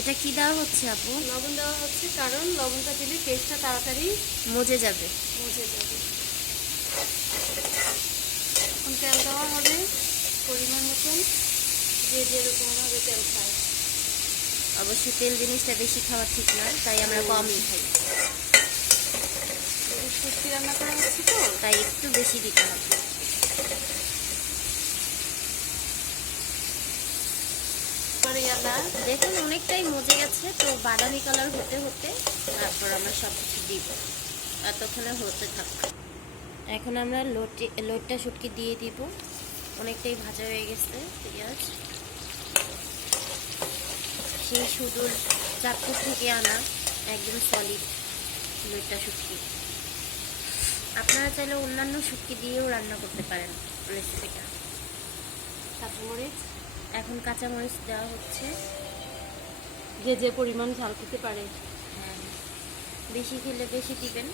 এটা কি দেওয়া হচ্ছে আপু? লবণ দেওয়া হচ্ছে কারণ লবণটা দিলে পেস্টটা তাড়াতাড়ি মজে যাবে। এখন তেল দেওয়া হবে পরিমাণ মতন, যে যেরকমভাবে তেল খায়। অবশ্যই তেল জিনিসটা বেশি খাওয়া ঠিক না, তাই আমরা কমই খাই। শুটকি রান্না করা হচ্ছে তো, তাই একটু বেশি দিতে হবে। দেখুন অনেকটাই মজে গেছে, তো বাদামি কালার হতে হতে তারপর আমরা সব কিছু দিব, এতক্ষণে হতে থাকবে। এখন আমরা লোটটা শুটকি দিয়ে দিব। অনেকটাই ভাজা হয়ে গেছে পেঁয়াজ, সেই সুদূর চাঁদপুর থেকে আনা একদম সলিড লোটটা শুটকি। আপনারা চাইলে অন্যান্য শুটকি দিয়েও রান্না করতে পারেন রেসিপিটা। কাঁচামরিচ, এখন কাঁচামরিচ দেওয়া হচ্ছে, যে পরিমাণ ঝাল খেতে পারে। হ্যাঁ, বেশি খেলে বেশি দিবেন,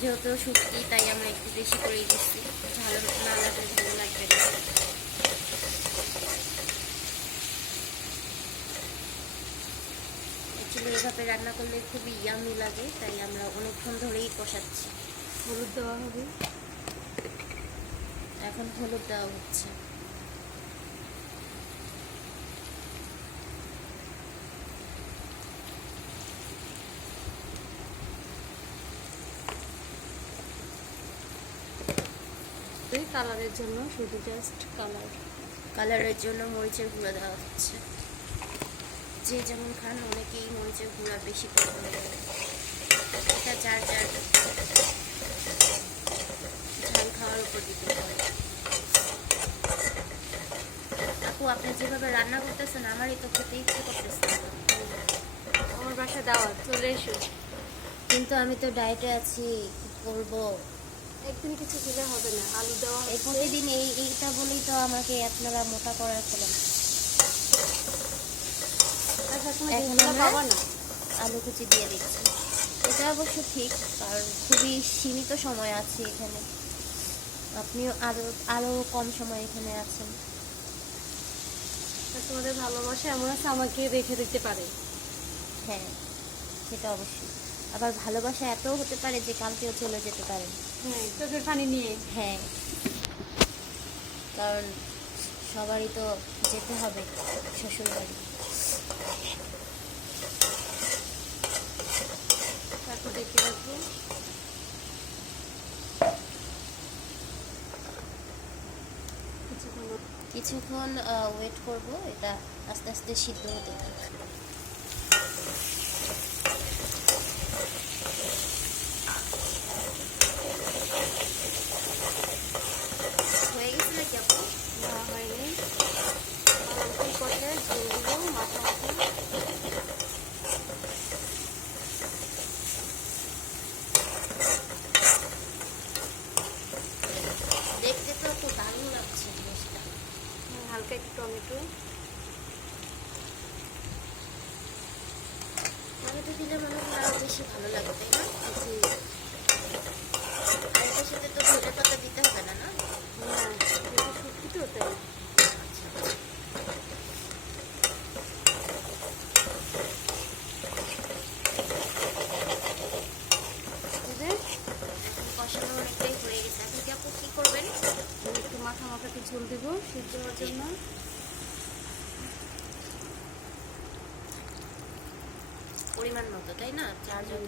যেহেতু শুটকি তাই আমরা একটু বেশি করেই দিচ্ছি, ঝাল না লাগলে ভালো লাগবে না। অ্যাকচুয়ালি এভাবে রান্না করলে খুবই ইয়ামি লাগে, তাই আমরা অনেকক্ষণ ধরেই কষাচ্ছি। হলুদ দেওয়া হবে, এখন হলুদ দেওয়া হচ্ছে। কালারের জন্য শুধু জাস্ট কালারের জন্য মরিচের গুঁড়া দেওয়া হচ্ছে। যে যেমন খান, অনেকেই মরিচের গুঁড়া বেশি পছন্দ করে, এটা যার যার ঝাল খাওয়ার উপর ডিপেন্ড করে। আপু আপনি যেভাবে রান্না করতেছেন আমারই তো খেতে ইচ্ছে করতেছে। আমার বাসায় দাওয়াত, চলে এসো। কিন্তু আমি তো ডায়েটে আছি, কি করবো? একদিন কিছু খেলে হবে না। আলু দেওয়া এই প্রতিদিন এইটা বলেই তো আমাকে আপনারা মোটা করার ফেলেন। এখন আমরা আলু কুচি দিয়ে দিচ্ছি। এটা অবশ্য ঠিক, কারণ খুবই সীমিত সময় আছে এখানে, আপনিও আরো কম সময় এখানে আছেন। তোমাদের ভালোবাসা এমন আছে আমাকে রেখে দিতে পারে। হ্যাঁ, সেটা অবশ্যই। আবার ভালোবাসা এতও হতে পারে যে কালকেও চলে যেতে পারেন। হ্যাঁ, চোখের পানি নিয়ে। হ্যাঁ, কারণ সবারই তো যেতে হবে শ্বশুর বাড়ি। তারপর দেখতে রাখবো। কিছুক্ষণ ওয়েট করব, এটা আস্তে আস্তে সিদ্ধ হতে থাকবে। হয়ে গেছে নাকি আপু? না হয়নি, এই পর্যায়ে ঝোল দিব মাথা মাথা। দেখতে তো খুব দারুণ লাগছে জিনিসটা। হালকা একটু টমেটো দিলে মনে হয় আরো বেশি ভালো লাগবে, তাই না? আর এটার সাথে তো ধনে পাতা দিতে হবে না, না? শুটকি তো তাই। কষানো অনেকটাই হয়ে গেছে, এখন কি আপু কি করবেন? একটু মাথা মাথাকে ঝোল দেবো সিদ্ধ হওয়ার জন্য। পরিমাণ মতো, তাই না? চারজন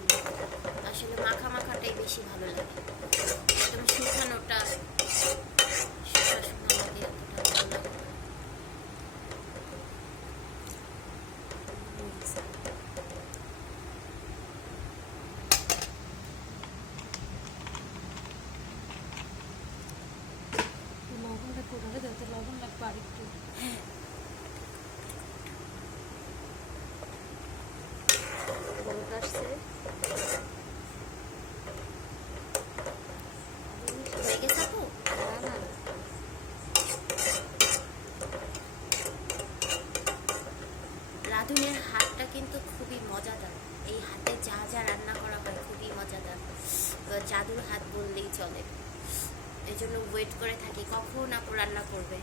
আসলে মাখা মাখাটাই বেশি ভালো লাগে, একদম শুকানোটা শুকনো শুকনো লাগে, অতটা ভালো লাগে না। লবণটা কোথায় যাতে লবণ লাগবে আর একটু। বলতে আসছে হয়ে গেছে আপু? না, রাঁধুনের হাতটা কিন্তু খুবই মজাদার, এই হাতে যা যা রান্না করা হয় খুবই মজাদার, জাদুর হাত বললেই চলে। এই জন্য ওয়েট করে থাকি কখন আপু রান্না করবে।